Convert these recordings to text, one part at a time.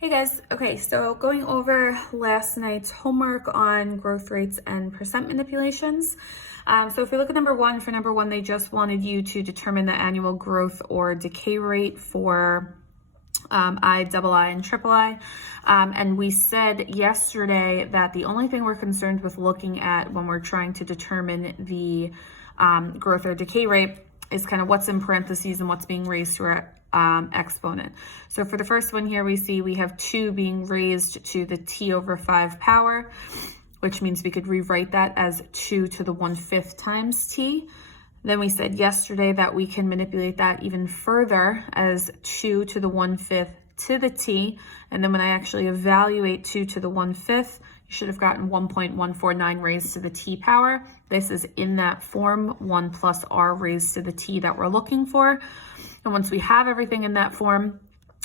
Hey guys, okay, so going over last night's homework on growth rates and percent manipulations. So if we look at number one, they just wanted you to determine the annual growth or decay rate for I, double I, and triple I. And we said yesterday that the only thing we're concerned with looking at when we're trying to determine the growth or decay rate is kind of what's in parentheses and what's being raised to our exponent. So for the first one here, we see we have 2 being raised to the t over 5 power, which means we could rewrite that as 2 to the 1/5 times t. Then we said yesterday that we can manipulate that even further as 2 to the 1/5 to the t. And then when I actually evaluate 2 to the 1/5, you should have gotten 1.149 raised to the t power. This is in that form, 1 plus r raised to the t that we're looking for. And once we have everything in that form,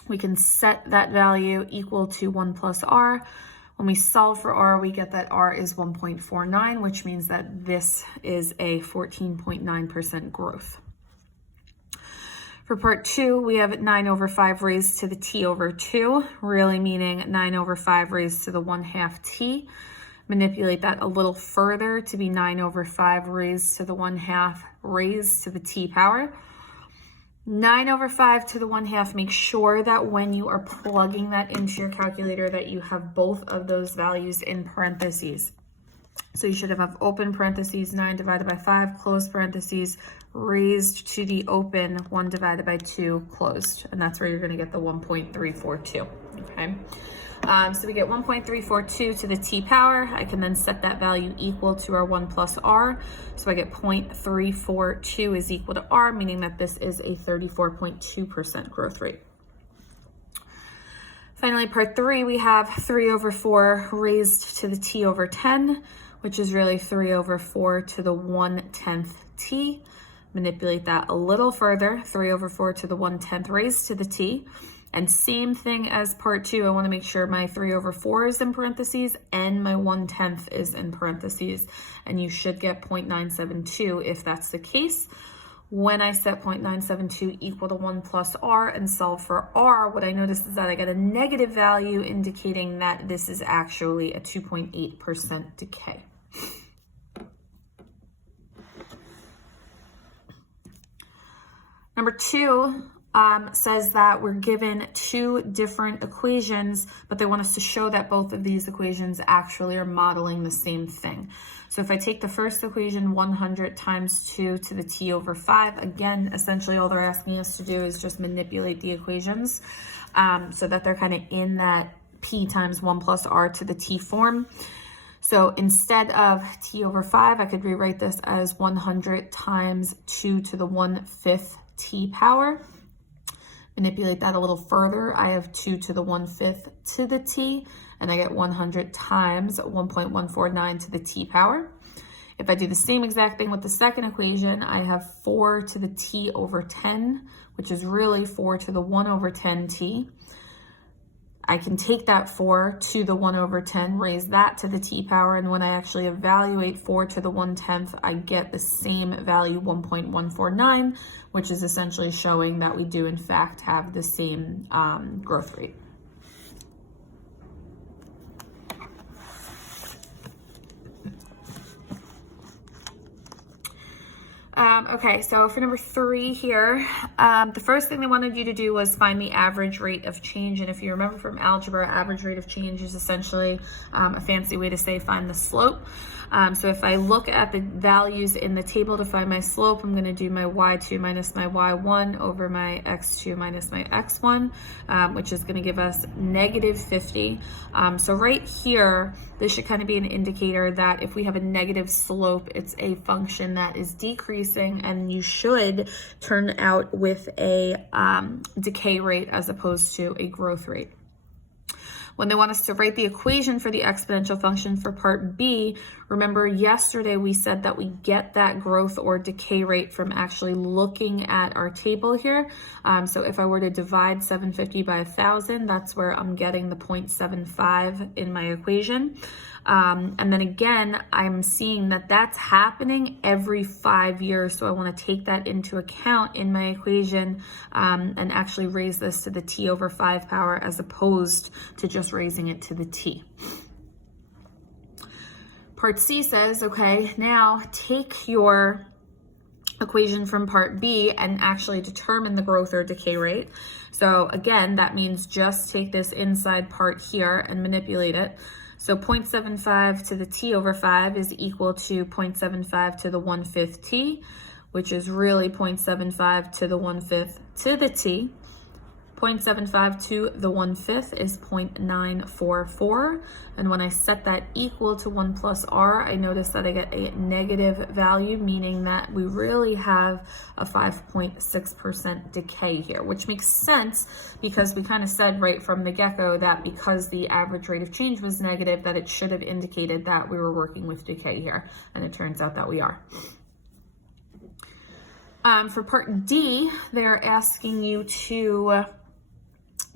we can set that value equal to 1 plus r. When we solve for r, we get that r is 1.49, which means that this is a 14.9% growth. For part 2, we have 9 over 5 raised to the t over 2, really meaning 9 over 5 raised to the 1/2 t. Manipulate that a little further to be 9 over 5 raised to the 1/2 raised to the t power. 9 over 5 to the 1/2, make sure that when you are plugging that into your calculator that you have both of those values in parentheses. So you should have open parentheses 9 divided by 5, closed parentheses, raised to the open 1 divided by 2, closed. And that's where you're going to get the 1.342, okay? So we get 1.342 to the t power. I can then set that value equal to our 1 plus r. So I get 0.342 is equal to r, meaning that this is a 34.2% growth rate. Finally, part 3, we have 3 over 4 raised to the t over 10, which is really 3 over 4 to the 1/10 t. Manipulate that a little further, 3 over 4 to the 1/10 raised to the t. And same thing as part 2, I want to make sure my 3 over 4 is in parentheses and my 1/10 is in parentheses. And you should get 0.972 if that's the case. When I set 0.972 equal to 1 plus r and solve for r, what I notice is that I get a negative value indicating that this is actually a 2.8% decay. Number 2, says that we're given 2 different equations, but they want us to show that both of these equations actually are modeling the same thing. So if I take the first equation, 100 times 2 to the t over 5, again, essentially all they're asking us to do is just manipulate the equations so that they're kind of in that p times 1 plus r to the t form. So instead of t over 5, I could rewrite this as 100 times 2 to the 1/5 t power. Manipulate that a little further. I have 2 to the 1/5 to the t, and I get 100 times 1.149 to the t power. If I do the same exact thing with the second equation, I have 4 to the t over 10, which is really 4 to the 1 over 10 t. I can take that 4 to the 1 over 10, raise that to the t power, and when I actually evaluate 4 to the 1/10, I get the same value, 1.149, which is essentially showing that we do in fact have the same growth rate. Okay, so for number 3 here, the first thing they wanted you to do was find the average rate of change. And if you remember from algebra, average rate of change is essentially a fancy way to say find the slope. So if I look at the values in the table to find my slope, I'm going to do my y2 minus my y1 over my x2 minus my x1, which is going to give us negative 50. So right here, this should kind of be an indicator that if we have a negative slope, it's a function that is decreasing, and you should turn out with a decay rate as opposed to a growth rate. When they want us to write the equation for the exponential function for part B, remember yesterday we said that we get that growth or decay rate from actually looking at our table here. So if I were to divide 750 by 1,000, that's where I'm getting the 0.75 in my equation. And then again, I'm seeing that that's happening every 5 years. So I want to take that into account in my equation and actually raise this to the t over 5 power as opposed to just raising it to the t. Part C says, okay, now take your equation from part B and actually determine the growth or decay rate. So again, that means just take this inside part here and manipulate it. So 0.75 to the t over 5 is equal to 0.75 to the 1/5 t, which is really 0.75 to the 1/5 to the t. 0.75 to the 1/5 is 0.944. And when I set that equal to 1 plus r, I notice that I get a negative value, meaning that we really have a 5.6% decay here, which makes sense because we kind of said right from the get-go that because the average rate of change was negative, that it should have indicated that we were working with decay here. And it turns out that we are. For part D, they're asking you to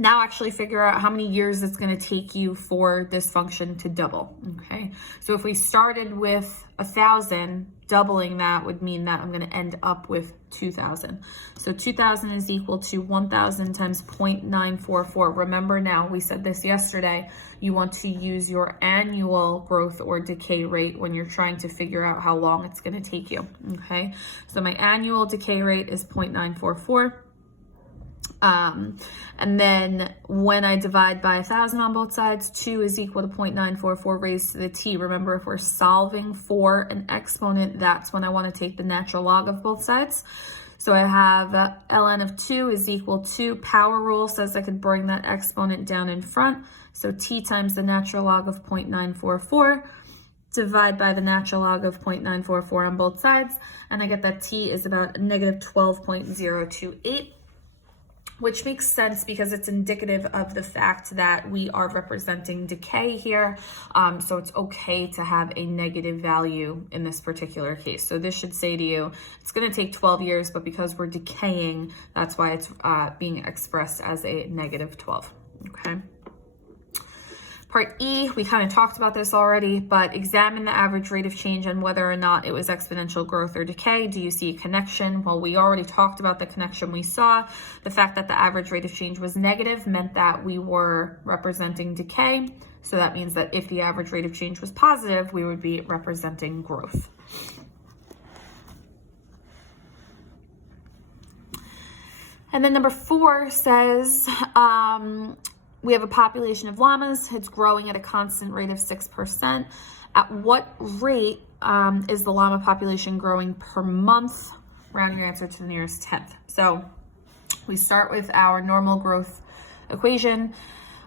now actually figure out how many years it's going to take you for this function to double, okay? So if we started with 1,000, doubling that would mean that I'm going to end up with 2,000. So 2,000 is equal to 1,000 times 0.944. Remember now, we said this yesterday, you want to use your annual growth or decay rate when you're trying to figure out how long it's going to take you, okay? So my annual decay rate is 0.944. And then when I divide by 1,000 on both sides, 2 is equal to 0.944 raised to the t. Remember, if we're solving for an exponent, that's when I want to take the natural log of both sides. So I have ln of 2 is equal to, power rule says I could bring that exponent down in front. So t times the natural log of 0.944. Divide by the natural log of 0.944 on both sides. And I get that t is about negative 12.028. Which makes sense because it's indicative of the fact that we are representing decay here. So it's okay to have a negative value in this particular case. So this should say to you, it's going to take 12 years, but because we're decaying, that's why it's being expressed as a negative 12, okay? Part E, we kind of talked about this already, but examine the average rate of change and whether or not it was exponential growth or decay. Do you see a connection? Well, we already talked about the connection we saw. The fact that the average rate of change was negative meant that we were representing decay. So that means that if the average rate of change was positive, we would be representing growth. And then number 4 says, we have a population of llamas. It's growing at a constant rate of 6%. At what rate is the llama population growing per month? Round your answer to the nearest 10th. So we start with our normal growth equation.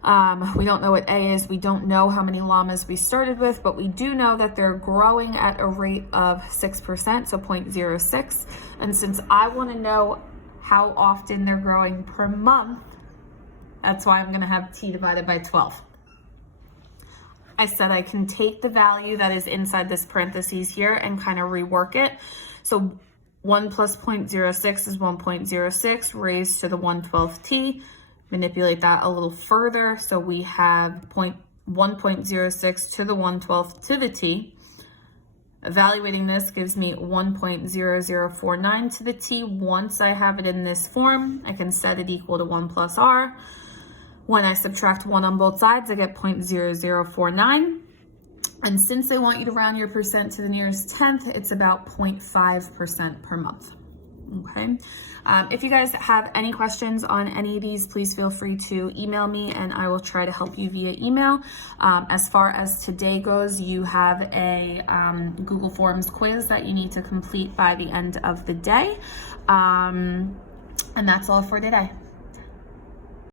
We don't know what A is. We don't know how many llamas we started with, but we do know that they're growing at a rate of 6%, so 0.06. And since I want to know how often they're growing per month, that's why I'm going to have t divided by 12. I said I can take the value that is inside this parentheses here and kind of rework it. So 1 plus 0.06 is 1.06 raised to the 1/12th t. Manipulate that a little further. So we have 1.06 to the 1/12th to the t. Evaluating this gives me 1.0049 to the t. Once I have it in this form, I can set it equal to 1 plus r. When I subtract 1 on both sides, I get 0.0049. And since they want you to round your percent to the nearest 10th, it's about 0.5% per month. Okay. If you guys have any questions on any of these, please feel free to email me and I will try to help you via email. As far as today goes, you have a Google Forms quiz that you need to complete by the end of the day. And that's all for today.